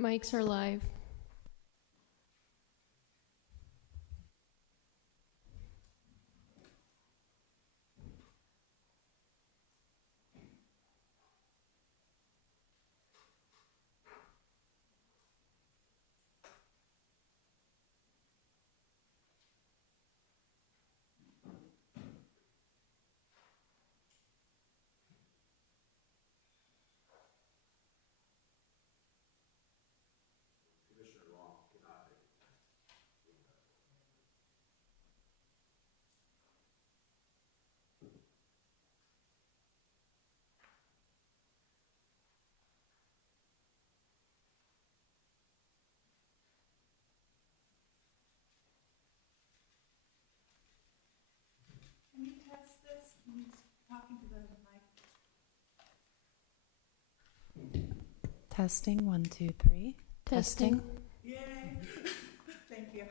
Mics are live. Can you test this? He's talking to the mic. Testing, 1, 2, 3. Testing. Yay! Thank you.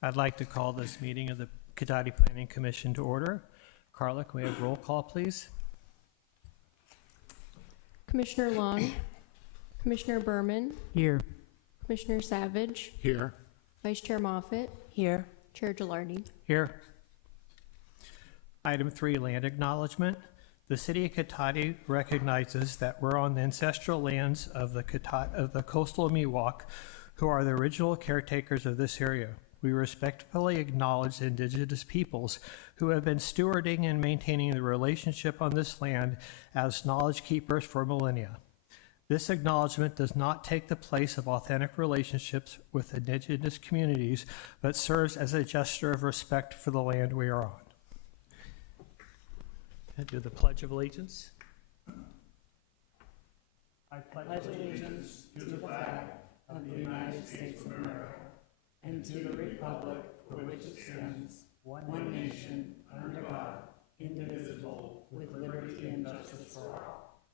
I'd like to call this meeting of the Cotati Planning Commission to order. Carla, can we have roll call, please? Commissioner Long, Commissioner Berman, Here. Commissioner Savage, Here. Vice Chair Moffett, Here. Chair Gilardi. Here. Item 3, land acknowledgement. The city of Cotati recognizes that we're on the ancestral lands of the coastal Miwok, who are the original caretakers of this area. We respectfully acknowledge the indigenous peoples who have been stewarding and maintaining the relationship on this land as knowledge keepers for millennia. This acknowledgement does not take the place of authentic relationships with indigenous communities, but serves as a gesture of respect for the land we are on. And do the Pledge of Allegiance. I pledge allegiance to the flag of the United States of America and to the republic for which it stands, one nation, under God, indivisible, with liberty and justice for all.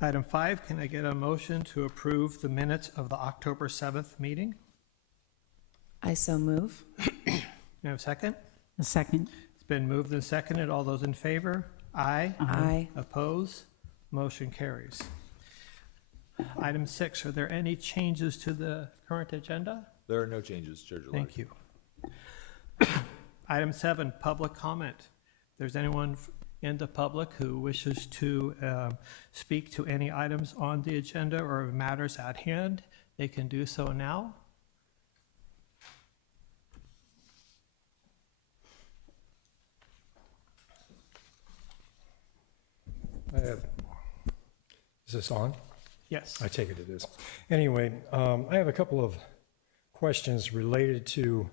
Item 5, can I get a motion to approve the minutes of the October 7th meeting? I so move. May I have a second? A second. It's been moved and seconded. All those in favor? Aye. Aye. Oppose? Motion carries. Item 6, are there any changes to the current agenda? There are no changes, Chair Gelati. Thank you. Item 7, public comment. If there's anyone in the public who wishes to speak to any items on the agenda or matters at hand, they can do so now. Is this on? Yes. I take it it is. Anyway, I have a couple of questions related to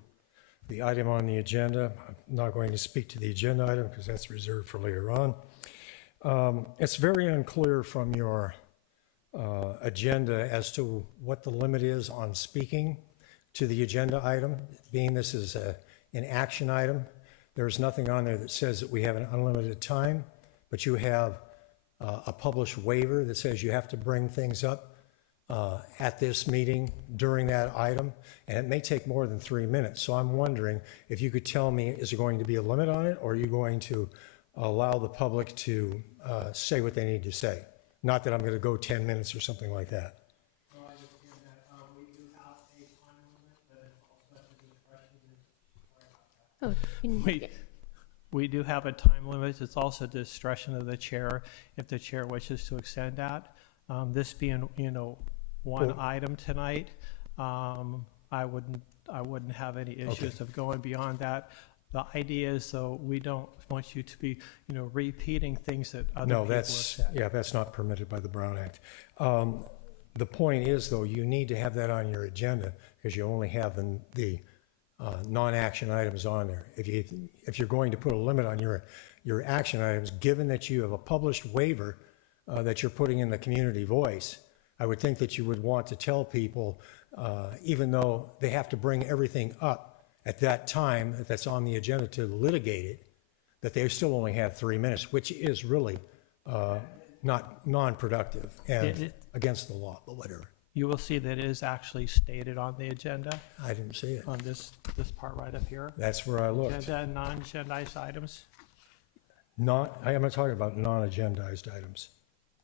the item on the agenda. I'm not going to speak to the agenda item because that's reserved for later on. It's very unclear from your agenda as to what the limit is on speaking to the agenda item, being this is an action item. There's nothing on there that says that we have an unlimited time, but you have a published waiver that says you have to bring things up at this meeting during that item, and it may take more than 3 minutes. So I'm wondering if you could tell me, is there going to be a limit on it, or are you going to allow the public to say what they need to say? Not that I'm going to go 10 minutes or something like that. Oh, We do have a time limit. It's also discretion of the chair if the chair wishes to extend that. This being, one Well- item tonight, I wouldn't have any issues of going beyond that. The idea is, though, we don't want you to be, repeating things that other No, people have that's, said. yeah, that's not permitted by the Brown Act. The point is, though, you need to have that on your agenda because you only have the non-action items on there. If you're going to put a limit on your action items, given that you have a published waiver that you're putting in the community voice, I would think that you would want to tell people, even though they have to bring everything up at that time that's on the agenda to litigate it, that they still only have 3 minutes, which is really not non-productive and against the law, but whatever. You will see that it is actually stated on the agenda, I didn't see it. on this part right up here. That's where I looked. Agenda and non-agendized items. I am not talking about non-agendized items.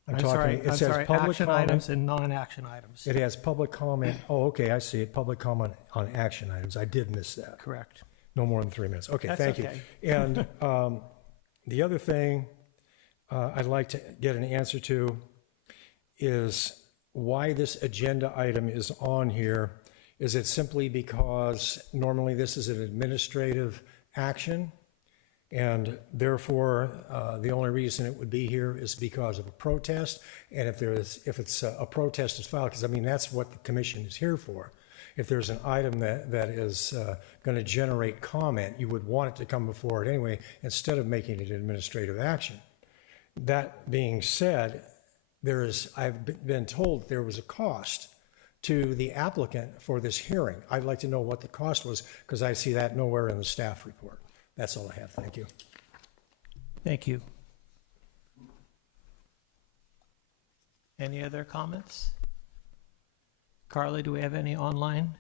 I'm talking, sorry, it says public action comment. items and non-action items. It has public comment. Oh, okay, I see it. Public comment on action items. I did miss that. Correct. No more than 3 minutes. Okay, That's thank okay. you. And the other thing I'd like to get an answer to is why this agenda item is on here. Is it simply because normally this is an administrative action? And therefore, the only reason it would be here is because of a protest. And if it's a protest is filed, because I mean, that's what the commission is here for. If there's an item that is going to generate comment, you would want it to come before it anyway, instead of making it an administrative action. That being said, I've been told there was a cost to the applicant for this hearing. I'd like to know what the cost was, because I see that nowhere in the staff report. That's all I have. Thank you. Thank you. Any other comments? Carly, do we have any online?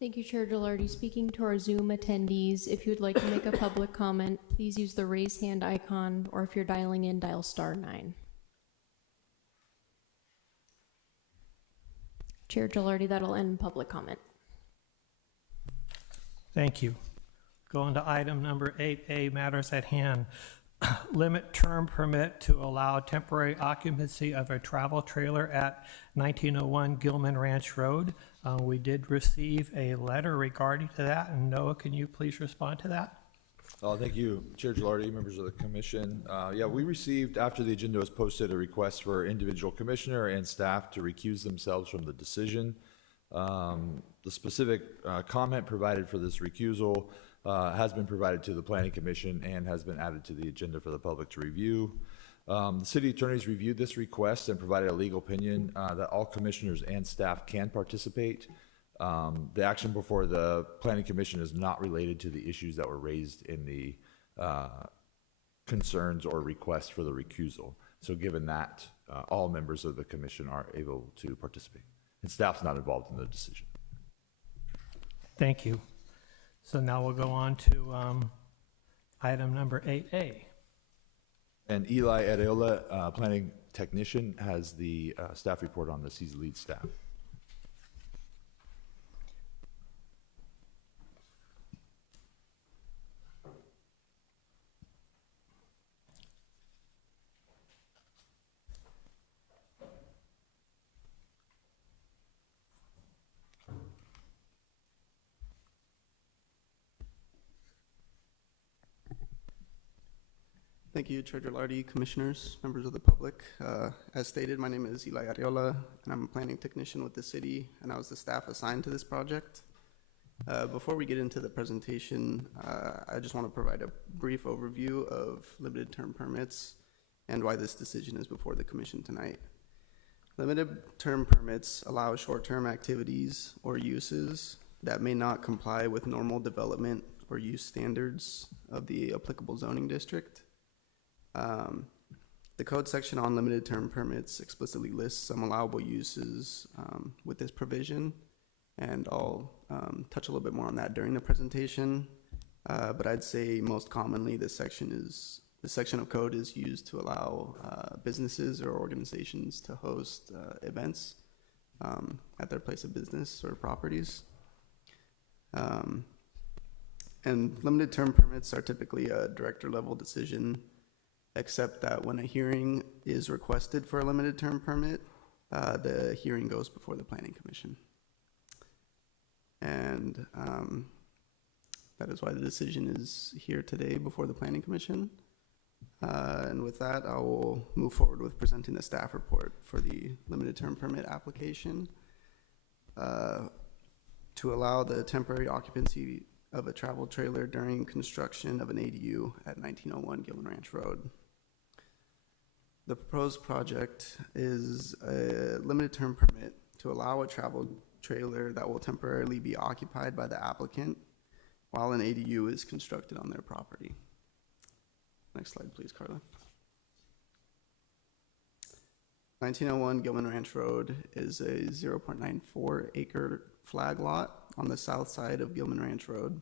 Thank you, Chair Gilardi. Speaking to our Zoom attendees, if you'd like to make a public comment, please use the raise hand icon, or if you're dialing in, dial *9. Chair Gilardi, that'll end public comment. Thank you. Going to item number 8A, matters at hand. Limit term permit to allow temporary occupancy of a travel trailer at 1901 Gilman Ranch Road. We did receive a letter regarding to that, and Noah, can you please respond to that? Thank you, Chair Gilardi, members of the commission. Yeah, we received, after the agenda was posted, a request for individual commissioner and staff to recuse themselves from the decision. The specific comment provided for this recusal has been provided to the Planning Commission and has been added to the agenda for the public to review. The city attorneys reviewed this request and provided a legal opinion that all commissioners and staff can participate. The action before the Planning Commission is not related to the issues that were raised in the concerns or requests for the recusal. So given that, all members of the commission are able to participate, and staff's not involved in the decision. Thank you. So now we'll go on to item number 8A. And Eli Areola, planning technician, has the staff report on this. He's the lead staff. Thank you, Chair Gilardi, commissioners, members of the public. As stated, my name is Eli Areola, and I'm a planning technician with the city, and I was the staff assigned to this project. Before we get into the presentation, I just want to provide a brief overview of limited term permits and why this decision is before the commission tonight. Limited term permits allow short-term activities or uses that may not comply with normal development or use standards of the applicable zoning district. The code section on limited term permits explicitly lists some allowable uses with this provision, and I'll touch a little bit more on that during the presentation. But I'd say most commonly this section of code is used to allow businesses or organizations to host events at their place of business or properties. And limited term permits are typically a director level decision, except that when a hearing is requested for a limited term permit, the hearing goes before the Planning Commission. And that is why the decision is here today before the Planning Commission. And with that, I will move forward with presenting the staff report for the limited term permit application to allow the temporary occupancy of a travel trailer during construction of an ADU at 1901 Gilman Ranch Road. The proposed project is a limited term permit to allow a travel trailer that will temporarily be occupied by the applicant while an ADU is constructed on their property. Next slide, please, Carla. 1901 Gilman Ranch Road is a 0.94 acre flag lot on the south side of Gilman Ranch Road.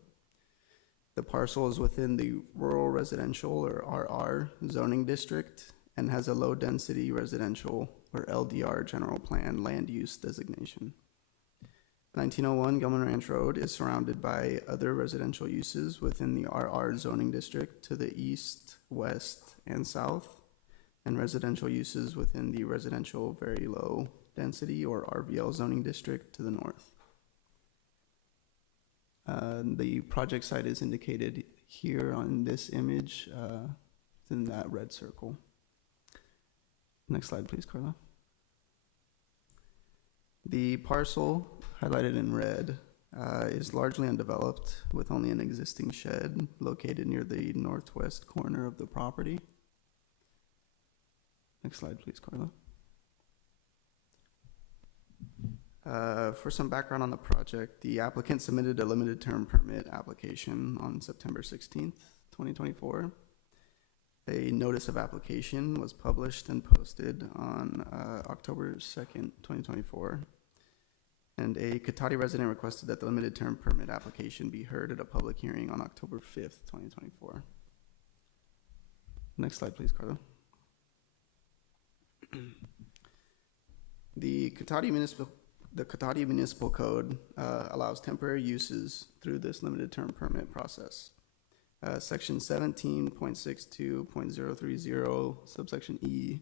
The parcel is within the Rural Residential, or RR, zoning district and has a low-density residential, or LDR, general plan land use designation. 1901 Gilman Ranch Road is surrounded by other residential uses within the RR zoning district to the east, west, and south, and residential uses within the residential very low density, or RVL zoning district to the north. The project site is indicated here on this image in that red circle. Next slide, please, Carla. The parcel, highlighted in red, is largely undeveloped with only an existing shed located near the northwest corner of the property. Next slide, please, Carla. For some background on the project, the applicant submitted a limited term permit application on September 16th, 2024. A notice of application was published and posted on October 2nd, 2024. And a Cotati resident requested that the limited term permit application be heard at a public hearing on October 5th, 2024. Next slide, please, Carla. The Cotati Municipal Code allows temporary uses through this limited term permit process. Section 17.62.030, subsection E,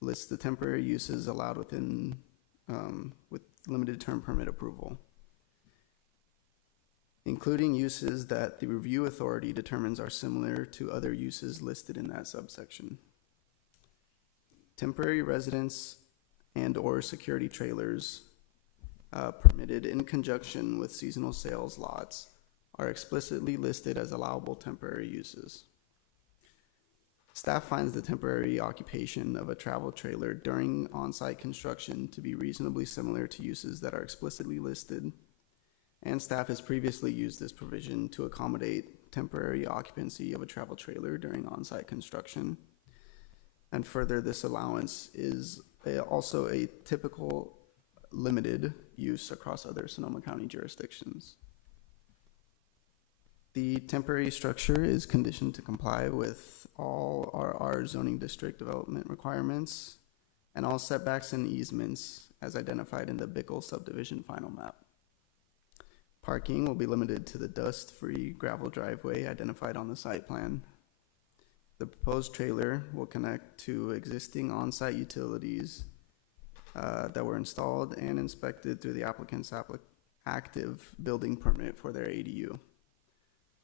lists the temporary uses allowed within with limited term permit approval. including uses that the review authority determines are similar to other uses listed in that subsection. Temporary residence and/or security trailers permitted in conjunction with seasonal sales lots are explicitly listed as allowable temporary uses. Staff finds the temporary occupation of a travel trailer during on-site construction to be reasonably similar to uses that are explicitly listed, and staff has previously used this provision to accommodate temporary occupancy of a travel trailer during on-site construction. And further, this allowance is also a typical limited use across other Sonoma County jurisdictions. The temporary structure is conditioned to comply with all RR zoning district development requirements and all setbacks and easements as identified in the Bickle subdivision final map. Parking will be limited to the dust-free gravel driveway identified on the site plan. The proposed trailer will connect to existing on-site utilities that were installed and inspected through the applicant's active building permit for their ADU.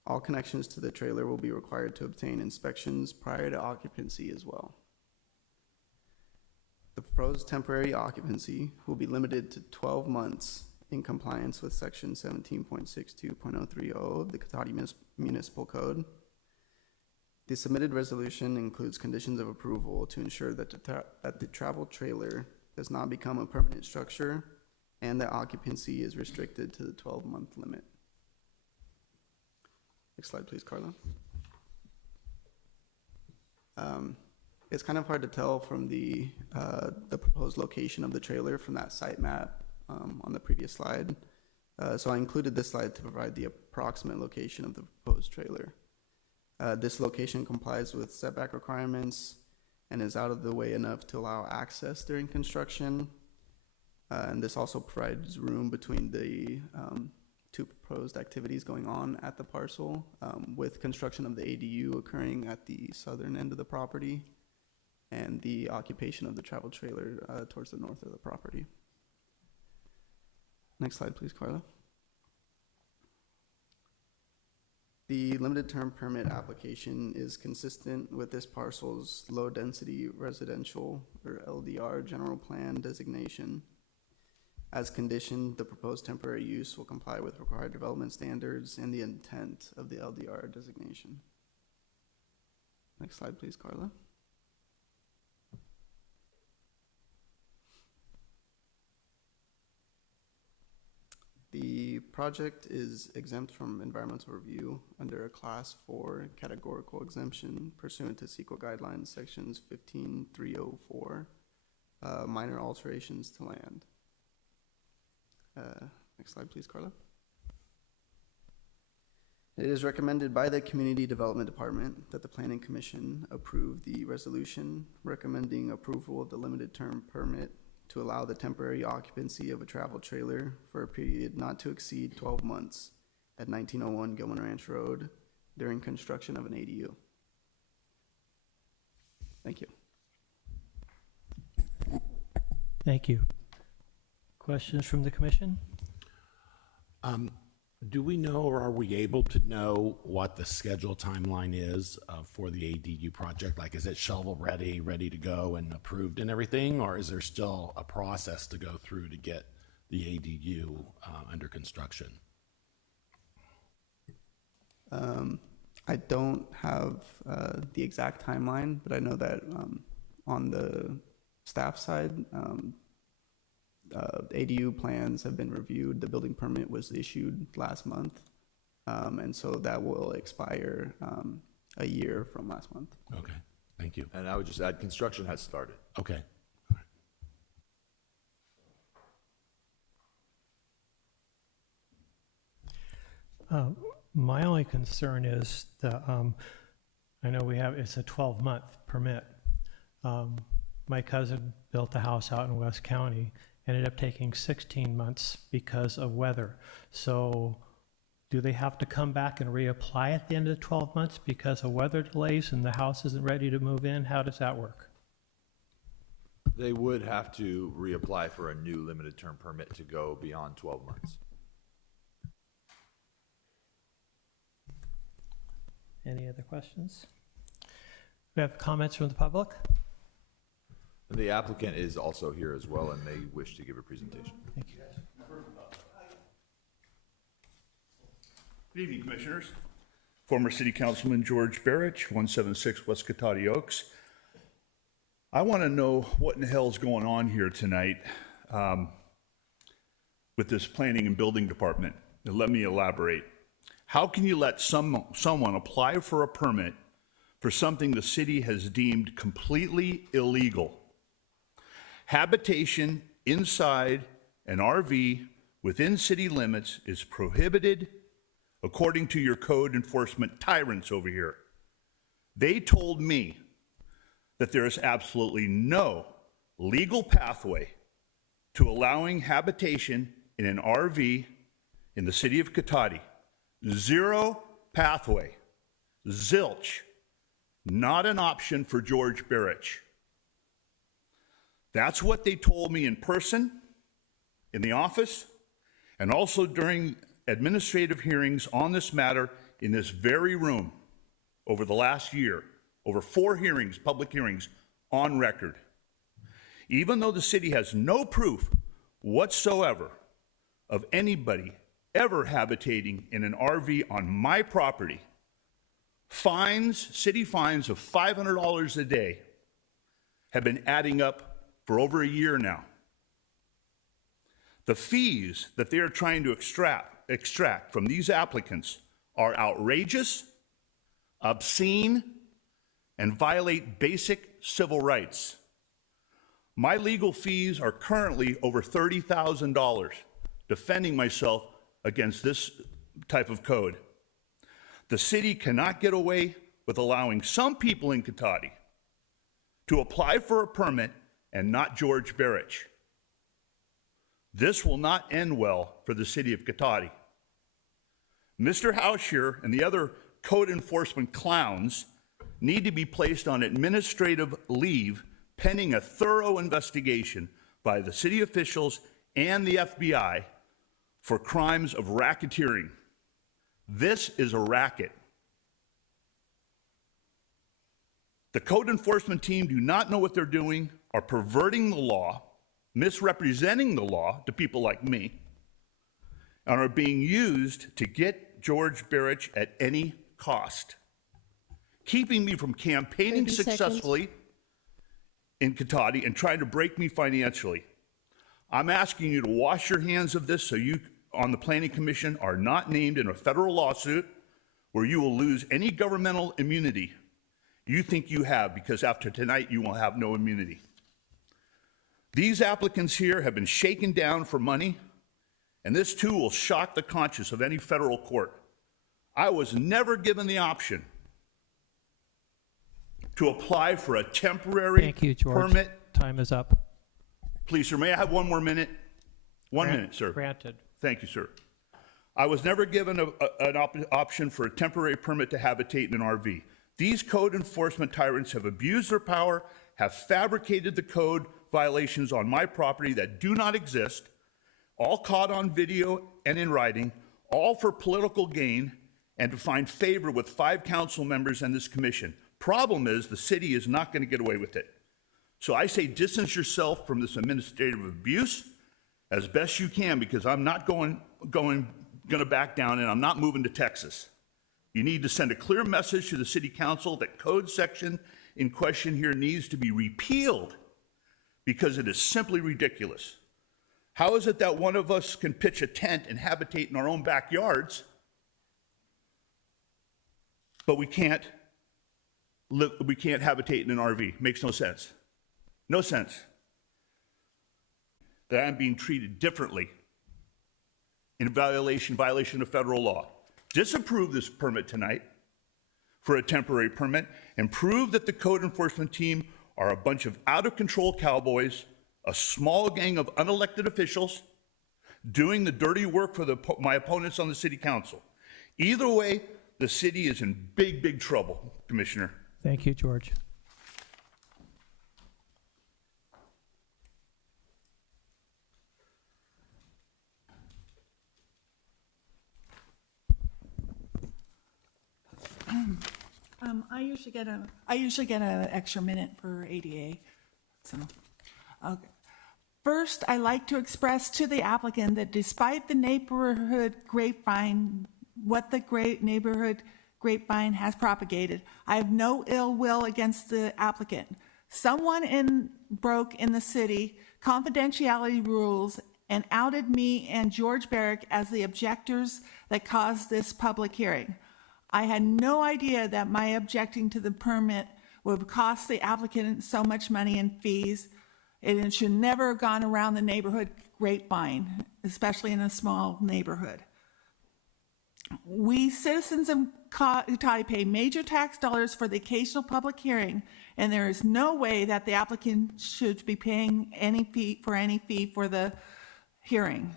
All connections to the trailer will be required to obtain inspections prior to occupancy as well. The proposed temporary occupancy will be limited to 12 months in compliance with section 17.62.030 of the Cotati Municipal Code. The submitted resolution includes conditions of approval to ensure that the travel trailer does not become a permanent structure and that occupancy is restricted to the 12-month limit. Next slide, please, Carla. It's kind of hard to tell from the proposed location of the trailer from that site map on the previous slide. So I included this slide to provide the approximate location of the proposed trailer. This location complies with setback requirements and is out of the way enough to allow access during construction. And this also provides room between the two proposed activities going on at the parcel, with construction of the ADU occurring at the southern end of the property and the occupation of the travel trailer towards the north of the property. Next slide, please, Carla. The limited term permit application is consistent with this parcel's low density residential or LDR general plan designation. As conditioned, the proposed temporary use will comply with required development standards and the intent of the LDR designation. Next slide, please, Carla. The project is exempt from environmental review under a Class 4 categorical exemption pursuant to CEQA guidelines sections 15.304, minor alterations to land. Next slide, please, Carla. It is recommended by the Community Development Department that the Planning Commission approve the resolution recommending approval of the limited term permit to allow the temporary occupancy of a travel trailer for a period not to exceed 12 months at 1901 Gilman Ranch Road during construction of an ADU. Thank you. Thank you. Questions from the commission? Do we know, or are we able to know what the schedule timeline is for the ADU project? Like, is it shovel ready to go and approved and everything, or is there still a process to go through to get the ADU under construction? I don't have the exact timeline, but I know that on the staff side, ADU plans have been reviewed. The building permit was issued last month, and so that will expire a year from last month. Okay, thank you. And I would just add, construction has started. Okay. My only concern is that I know it's a 12-month permit. My cousin built a house out in West County, ended up taking 16 months because of weather. So do they have to come back and reapply at the end of the 12 months because of weather delays and the house isn't ready to move in? How does that work? They would have to reapply for a new limited term permit to go beyond 12 months. Any other questions? We have comments from the public? And the applicant is also here as well, and they wish to give a presentation. Thank you. Good evening, Commissioners. Former City Councilman George Barrich, 176 West Cotati Oaks. I want to know what in the hell is going on here tonight with this planning and building department. And let me elaborate. How can you let someone apply for a permit for something the city has deemed completely illegal? Habitation inside an RV within city limits is prohibited according to your code enforcement tyrants over here. They told me that there is absolutely no legal pathway to allowing habitation in an RV in the city of Cotati. Zero pathway. Zilch. Not an option for George Barrich. That's what they told me in person, in the office, and also during administrative hearings on this matter in this very room over the last year, over 4 hearings, public hearings, on record. Even though the city has no proof whatsoever of anybody ever habitating in an RV on my property, city fines of $500 a day have been adding up for over a year now. The fees that they are trying to extract from these applicants are outrageous, obscene, and violate basic civil rights. My legal fees are currently over $30,000 defending myself against this type of code. The city cannot get away with allowing some people in Cotati to apply for a permit and not George Barrich. This will not end well for the city of Cotati. Mr. Hauscher and the other code enforcement clowns need to be placed on administrative leave pending a thorough investigation by the city officials and the FBI for crimes of racketeering. This is a racket. The code enforcement team do not know what they're doing, are perverting the law, misrepresenting the law to people like me, and are being used to get George Barrich at any cost, keeping me from campaigning 30 seconds. successfully in Cotati and trying to break me financially. I'm asking you to wash your hands of this so you on the Planning Commission are not named in a federal lawsuit where you will lose any governmental immunity you think you have, because after tonight you will have no immunity. These applicants here have been shaken down for money, and this too will shock the conscience of any federal court. I was never given the option to apply for a temporary Thank you, George. permit. Time is up. Please, sir, may I have one more minute? One minute, sir. Granted. Thank you, sir. I was never given an option for a temporary permit to habitate in an RV. These code enforcement tyrants have abused their power, have fabricated the code violations on my property that do not exist, all caught on video and in writing, all for political gain and to find favor with 5 council members and this commission. Problem is, the city is not going to get away with it. So I say distance yourself from this administrative abuse as best you can, because I'm not going to back down, and I'm not moving to Texas. You need to send a clear message to the city council that code section in question here needs to be repealed because it is simply ridiculous. How is it that one of us can pitch a tent and habitate in our own backyards, but we can't habitate in an RV? Makes no sense. No sense. That I'm being treated differently in violation of federal law. Disapprove this permit tonight for a temporary permit and prove that the code enforcement team are a bunch of out-of-control cowboys, a small gang of unelected officials doing the dirty work for my opponents on the city council. Either way, the city is in big, big trouble, Commissioner. Thank you, George. usually get an extra minute for ADA, so, okay. First, I like to express to the applicant that despite the neighborhood grapevine, what the great neighborhood grapevine has propagated, I have no ill will against the applicant. Someone broke in the city confidentiality rules and outed me and George Barrick as the objectors that caused this public hearing. I had no idea that my objecting to the permit would cost the applicant so much money in fees. It should never have gone around the neighborhood grapevine, especially in a small neighborhood. We citizens of Cotati pay major tax dollars for the occasional public hearing, and there is no way that the applicant should be paying any fee for the hearing.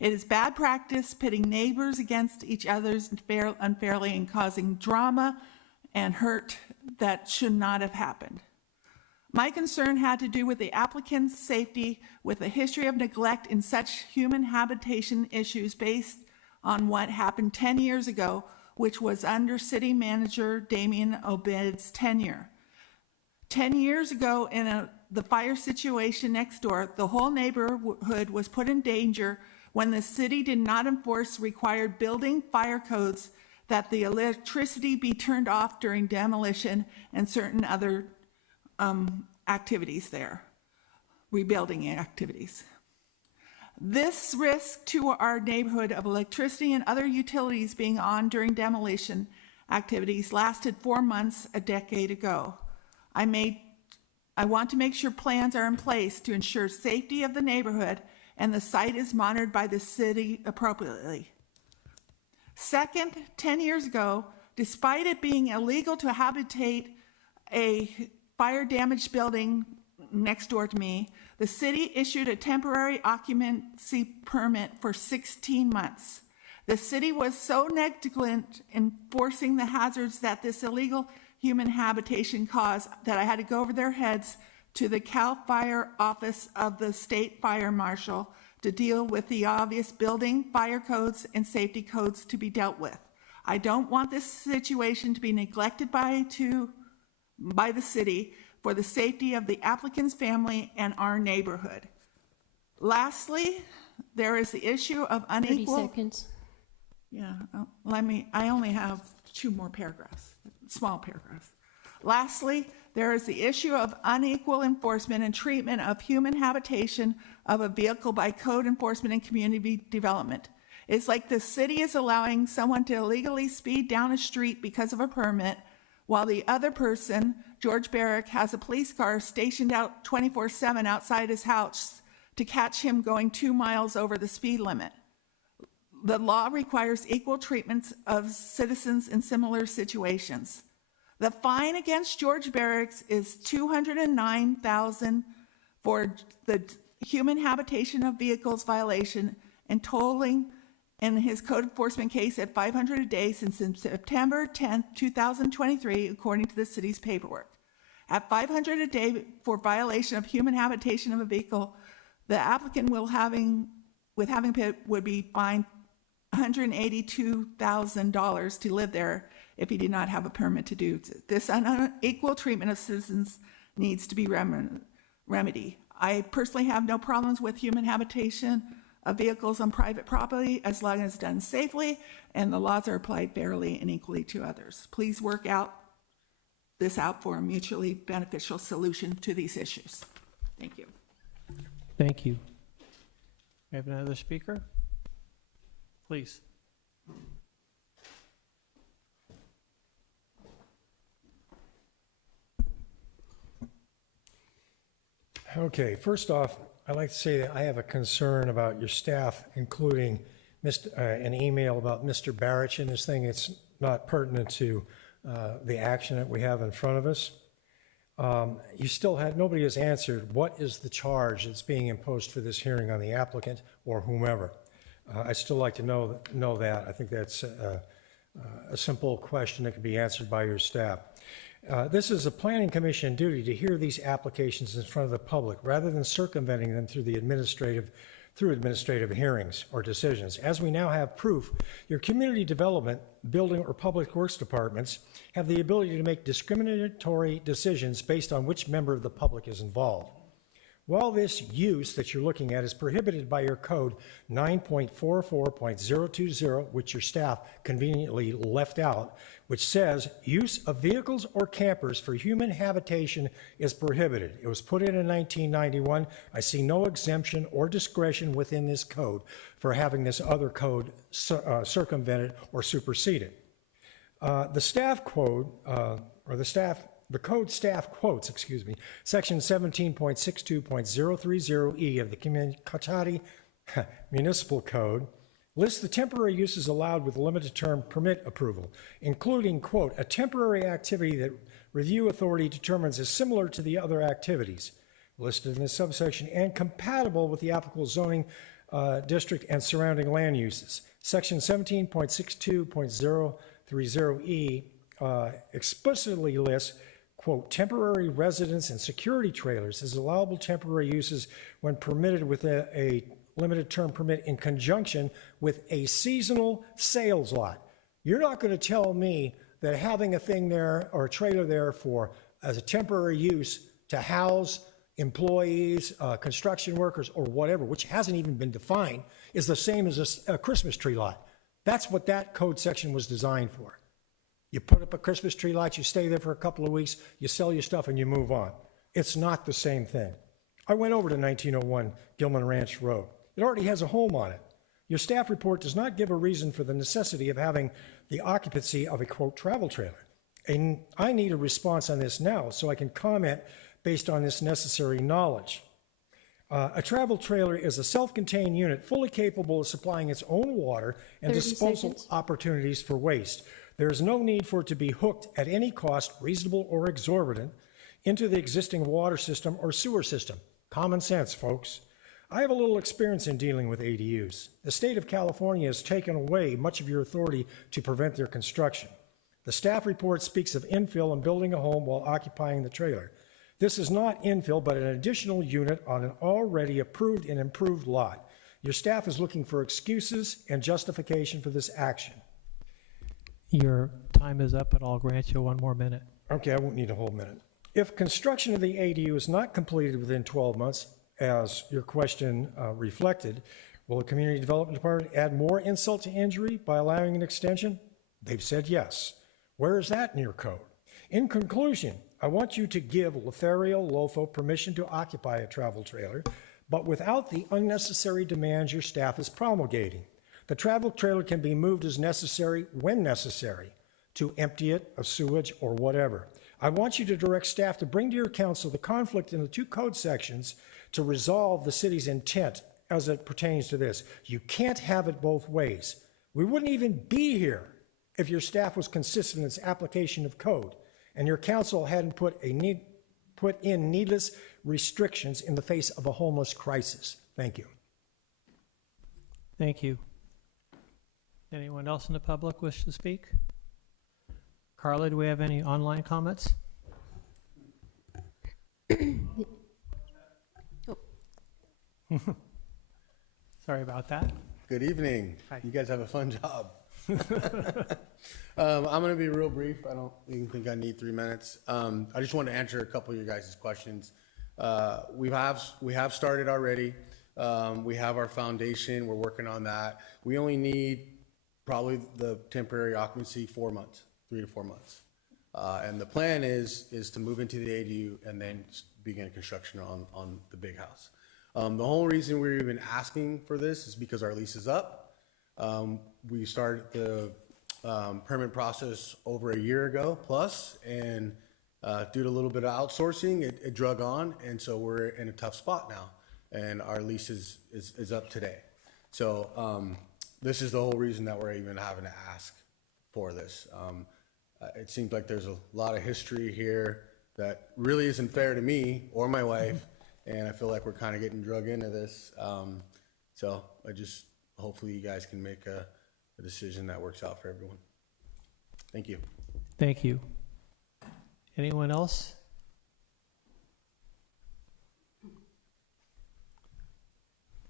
It is bad practice pitting neighbors against each other unfairly and causing drama and hurt that should not have happened. My concern had to do with the applicant's safety with a history of neglect in such human habitation issues based on what happened 10 years ago, which was under City Manager Damien Obed's tenure. 10 years ago, in the fire situation next door, the whole neighborhood was put in danger when the city did not enforce required building fire codes that the electricity be turned off during demolition and certain other activities there, rebuilding activities. This risk to our neighborhood of electricity and other utilities being on during demolition activities lasted 4 months a decade ago. I want to make sure plans are in place to ensure safety of the neighborhood and the site is monitored by the city appropriately. Second, 10 years ago, despite it being illegal to habitate a fire-damaged building next door to me, the city issued a temporary occupancy permit for 16 months. The city was so negligent in enforcing the hazards that this illegal human habitation caused that I had to go over their heads to the CAL FIRE office of the state fire marshal to deal with the obvious building, fire codes, and safety codes to be dealt with. I don't want this situation to be neglected by the city for the safety of the applicant's family and our neighborhood. Lastly, there is the issue of 30 unequal... seconds. Yeah, I only have 2 more paragraphs, small paragraphs. Lastly, there is the issue of unequal enforcement and treatment of human habitation of a vehicle by code enforcement and community development. It's like the city is allowing someone to illegally speed down a street because of a permit, while the other person, George Barrick, has a police car stationed out 24/7 outside his house to catch him going 2 miles over the speed limit. The law requires equal treatment of citizens in similar situations. The fine against George Barracks is $209,000 for the human habitation of vehicles violation and tolling in his code enforcement case at $500 a day since September 10, 2023, according to the city's paperwork. At $500 a day for violation of human habitation of a vehicle, the applicant would be fined $182,000 to live there if he did not have a permit to do. This unequal treatment of citizens needs to be remedied. I personally have no problems with human habitation of vehicles on private property as long as it's done safely and the laws are applied fairly and equally to others. Please work this out for a mutually beneficial solution to these issues. Thank you. Thank you. We have another speaker? Please. Okay, first off, I'd like to say that I have a concern about your staff including an email about Mr. Barrich and this thing. It's not pertinent to the action that we have in front of us. Nobody has answered what is the charge that's being imposed for this hearing on the applicant or whomever. I'd still like to know that. I think that's a simple question that can be answered by your staff. This is a planning commission duty to hear these applications in front of the public rather than circumventing them through the administrative through administrative hearings or decisions. As we now have proof, your community development, building, or public works departments have the ability to make discriminatory decisions based on which member of the public is involved. While this use that you're looking at is prohibited by your code 9.44.020, which your staff conveniently left out, which says use of vehicles or campers for human habitation is prohibited. It was put in 1991. I see no exemption or discretion within this code for having this other code circumvented or superseded. The staff code, the code staff quotes, section 17.62.030E of the Cotati Municipal Code lists the temporary uses allowed with limited term permit approval, including, quote, a temporary activity that review authority determines is similar to the other activities listed in this subsection and compatible with the applicable zoning district and surrounding land uses. Section 17.62.030E explicitly lists, quote, temporary residence and security trailers as allowable temporary uses when permitted with a limited term permit in conjunction with a seasonal sales lot. You're not going to tell me that having a thing there or a trailer there for as a temporary use to house employees, construction workers, or whatever, which hasn't even been defined, is the same as a Christmas tree lot. That's what that code section was designed for. You put up a Christmas tree lot, you stay there for a couple of weeks, you sell your stuff, and you move on. It's not the same thing. I went over to 1901 Gilman Ranch Road. It already has a home on it. Your staff report does not give a reason for the necessity of having the occupancy of a, quote, travel trailer. And I need a response on this now so I can comment based on this necessary knowledge. A travel trailer is a self-contained unit fully capable of supplying its own water and 30 disposal seconds. opportunities for waste. There is no need for it to be hooked at any cost, reasonable or exorbitant, into the existing water system or sewer system. Common sense, folks. I have a little experience in dealing with ADUs. The state of California has taken away much of your authority to prevent their construction. The staff report speaks of infill and building a home while occupying the trailer. This is not infill, but an additional unit on an already approved and improved lot. Your staff is looking for excuses and justification for this action. Your time is up, but I'll grant you one more minute. Okay, I won't need a whole minute. If construction of the ADU is not completed within 12 months, as your question reflected, will the Community Development Department add more insult to injury by allowing an extension? They've said yes. Where is that in your code? In conclusion, I want you to give Lothario Lofo permission to occupy a travel trailer, but without the unnecessary demands your staff is promulgating. The travel trailer can be moved as necessary when necessary to empty it of sewage or whatever. I want you to direct staff to bring to your council the conflict in the two code sections to resolve the city's intent as it pertains to this. You can't have it both ways. We wouldn't even be here if your staff was consistent in its application of code and your council hadn't put in needless restrictions in the face of a homeless crisis. Thank you. Thank you. Anyone else in the public wish to speak? Carla, do we have any online comments? Sorry about that. Good evening. Hi. You guys have a fun job. I'm going to be real brief. I don't even think I need 3 minutes. I just want to answer a couple of your guys' questions. We have started already. We have our foundation. We're working on that. We only need probably the temporary occupancy 4 months, 3 to 4 months. And the plan is to move into the ADU and then begin construction on the big house. The whole reason we're even asking for this is because our lease is up. We started the permit process over a year ago plus, and due to a little bit of outsourcing, it drug on, and so we're in a tough spot now, and our lease is up today. So this is the whole reason that we're even having to ask for this. It seems like there's a lot of history here that really isn't fair to me or my wife, and I feel like we're kind of getting drug into this. So hopefully you guys can make a decision that works out for everyone. Thank you. Thank you. Anyone else?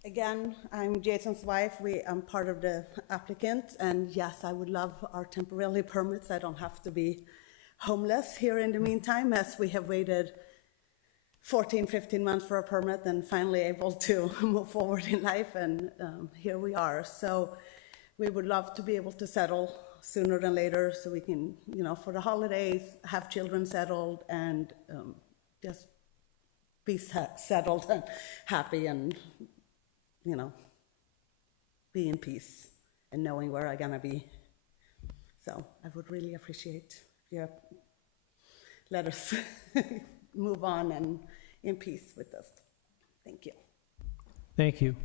Again, I'm Jason's wife. I'm part of the applicant, and yes, I would love our temporary permits. I don't have to be homeless here in the meantime, as we have waited 14, 15 months for a permit and finally able to move forward in life, and here we are. So we would love to be able to settle sooner than later so we can, for the holidays, have children settled and just be settled and happy and, be in peace and knowing where I'm gonna be. So I would really appreciate if you let us move on and in peace with us. Thank you. Thank you.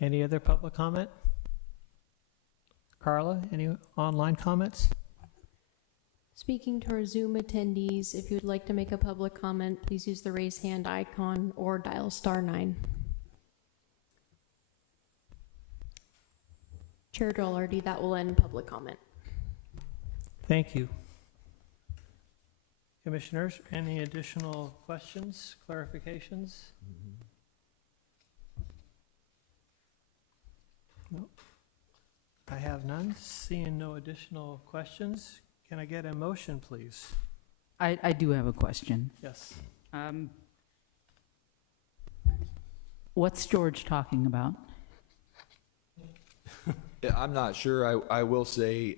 Any other public comment? Carla, any online comments? Speaking to our Zoom attendees, if you would like to make a public comment, please use the raise hand icon or dial *9. Chair Dolarty, that will end public comment. Thank you. Commissioners, any additional questions, clarifications? Nope. I have none. Seeing no additional questions, can I get a motion, please? I do have a question. Yes. What's George talking about? Yeah, I'm not sure. I will say,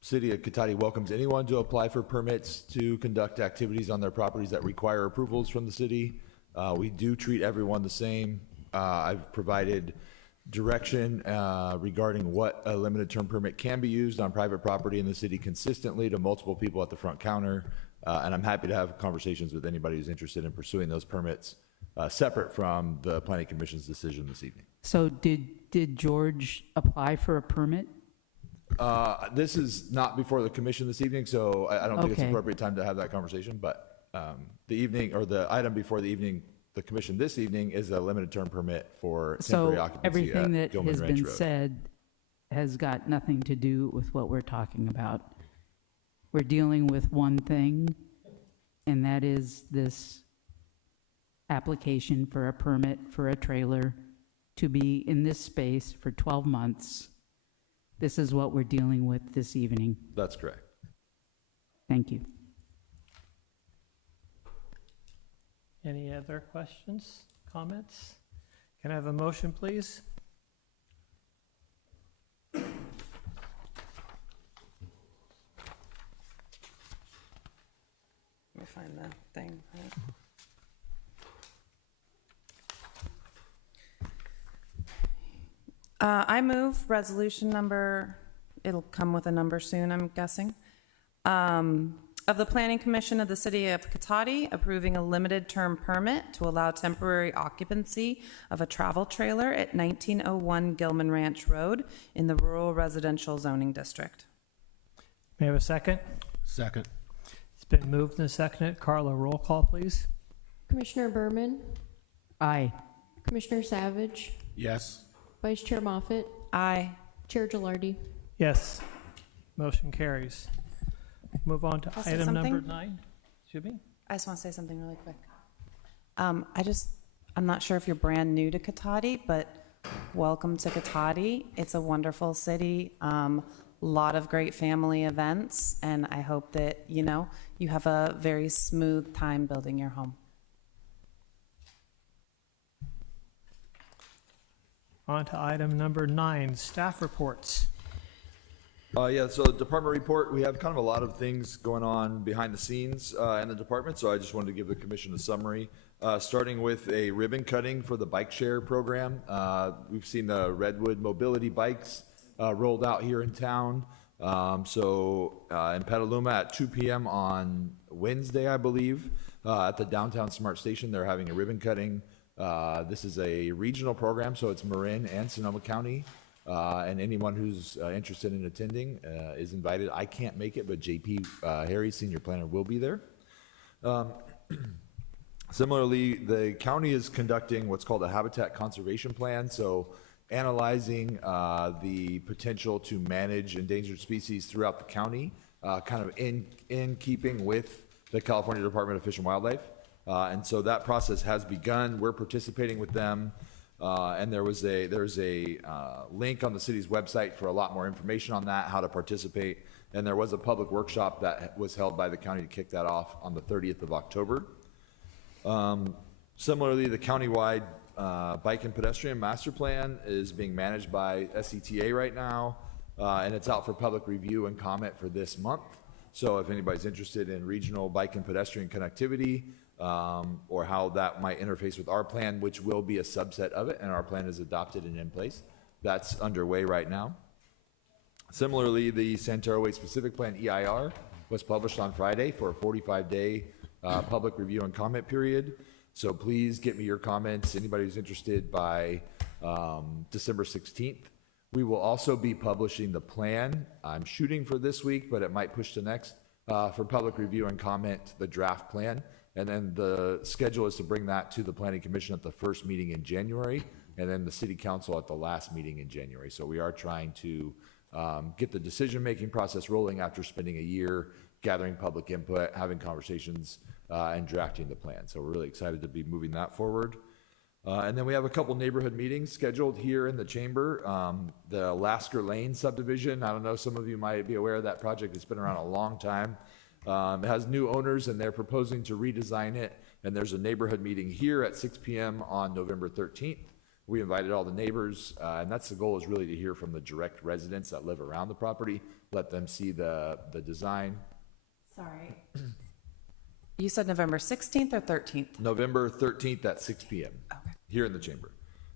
City of Cotati welcomes anyone to apply for permits to conduct activities on their properties that require approvals from the city. We do treat everyone the same. I've provided direction regarding what a limited term permit can be used on private property in the city consistently to multiple people at the front counter. And I'm happy to have conversations with anybody who's interested in pursuing those permits separate from the Planning Commission's decision this evening. So did George apply for a permit? This is not before the commission this evening, so I don't think it's Okay. appropriate time to have that conversation, but the evening, or the item before the evening, the commission this evening is a limited term permit for temporary So occupancy everything at that Gilman has Ranch been Road. said has got nothing to do with what we're talking about. We're dealing with one thing, and that is this application for a permit for a trailer to be in this space for 12 months. This is what we're dealing with this evening. That's correct. Thank you. Any other questions, comments? Can I have a motion, please? Let me find the thing. I move resolution number, it'll come with a number soon, I'm guessing, of the Planning Commission of the City of Cotati approving a limited term permit to allow temporary occupancy of a travel trailer at 1901 Gilman Ranch Road in the Rural Residential Zoning District. May I have a second? Second. It's been moved and seconded. Carla, roll call, please. Commissioner Berman, Aye. Commissioner Savage, Yes. Vice Chair Moffett, Aye. Chair Dolarty. Yes. Motion carries. Move on to I'll say item number something. 9. Should be? I just want to say something really quick. I'm not sure if you're brand new to Cotati, but welcome to Cotati. It's a wonderful city, lot of great family events, and I hope that, you have a very smooth time building your home. On to item number 9, staff reports. Yeah, so the department report, we have kind of a lot of things going on behind the scenes in the department, so I just wanted to give the commission a summary. Starting with a ribbon cutting for the bike share program. We've seen the Redwood mobility bikes rolled out here in town. So in Petaluma at 2 p.m. on Wednesday, I believe, at the downtown Smart Station, they're having a ribbon cutting. This is a regional program, so it's Marin and Sonoma County. And anyone who's interested in attending is invited. I can't make it, but JP Harry, senior planner, will be there. Similarly, the county is conducting what's called a habitat conservation plan. So analyzing the potential to manage endangered species throughout the county, kind of in keeping with the California Department of Fish and Wildlife. And so that process has begun. We're participating with them. And there's a link on the city's website for a lot more information on that, how to participate. And there was a public workshop that was held by the county to kick that off on the 30th of October. Similarly, the countywide bike and pedestrian master plan is being managed by SCTA right now, and it's out for public review and comment for this month. So if anybody's interested in regional bike and pedestrian connectivity, or how that might interface with our plan, which will be a subset of it, and our plan is adopted and in place, that's underway right now. Similarly, the Santero Way Specific Plan EIR was published on Friday for a 45-day public review and comment period. So please get me your comments, anybody who's interested, by December 16th. We will also be publishing the plan. I'm shooting for this week, but it might push to next, for public review and comment, the draft plan. And then the schedule is to bring that to the Planning Commission at the first meeting in January, and then the City Council at the last meeting in January. So we are trying to get the decision-making process rolling after spending a year gathering public input, having conversations, and drafting the plan. So we're really excited to be moving that forward. And then we have a couple neighborhood meetings scheduled here in the chamber. The Lasker Lane subdivision, I don't know, some of you might be aware of that project. It's been around a long time. It has new owners and they're proposing to redesign it. And there's a neighborhood meeting here at 6 p.m. on November 13th. We invited all the neighbors, and that's the goal, is really to hear from the direct residents that live around the property, let them see the design. Sorry. You said November 16th or 13th? November 13th at 6 p.m. Okay. Here in the chamber.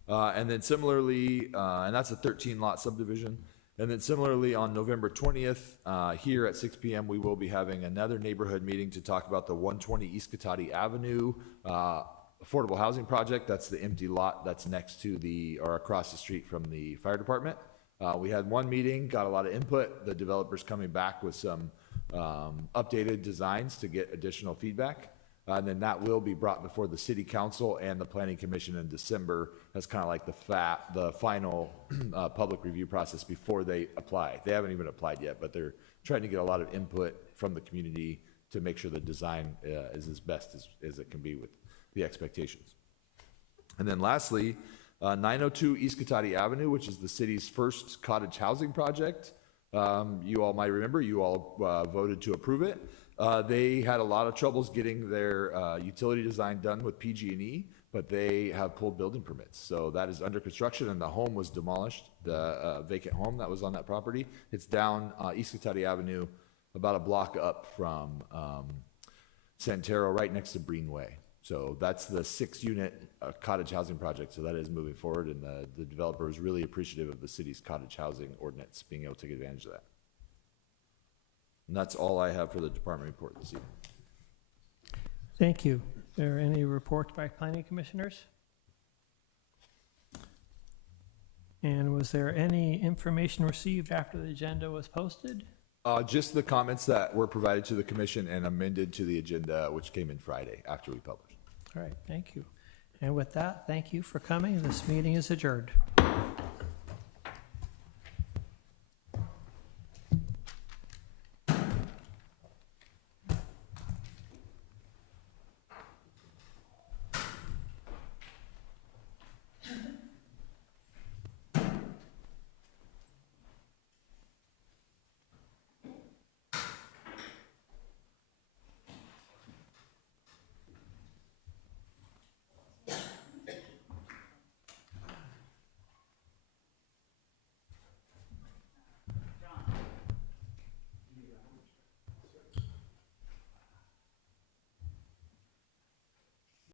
And then similarly, and that's a 13-lot subdivision. And then similarly on November 20th, here at 6 p.m., we will be having another neighborhood meeting to talk about the 120 East Cotati Avenue affordable housing project. That's the empty lot that's next to or across the street from the fire department. We had one meeting, got a lot of input. The developer's coming back with some updated designs to get additional feedback. And then that will be brought before the City Council and the Planning Commission in December. That's kind of like the final public review process before they apply. They haven't even applied yet, but they're trying to get a lot of input from the community to make sure the design is as best as it can be with the expectations. And then lastly, 902 East Cotati Avenue, which is the city's first cottage housing project. You all might remember, you all voted to approve it. They had a lot of troubles getting their utility design done with PG&E, but they have pulled building permits. So that is under construction, and the home was demolished, the vacant home that was on that property. It's down East Cotati Avenue, about a block up from Santero, right next to Breen Way. So that's the 6-unit cottage housing project. So that is moving forward, and the developer is really appreciative of the city's cottage housing ordinance, being able to take advantage of that. And that's all I have for the department report this evening. Thank you. Are there any reports by planning commissioners? And was there any information received after the agenda was posted? Just the comments that were provided to the commission and amended to the agenda, which came in Friday after we published. All right, thank you. And with that, thank you for coming. This meeting is adjourned.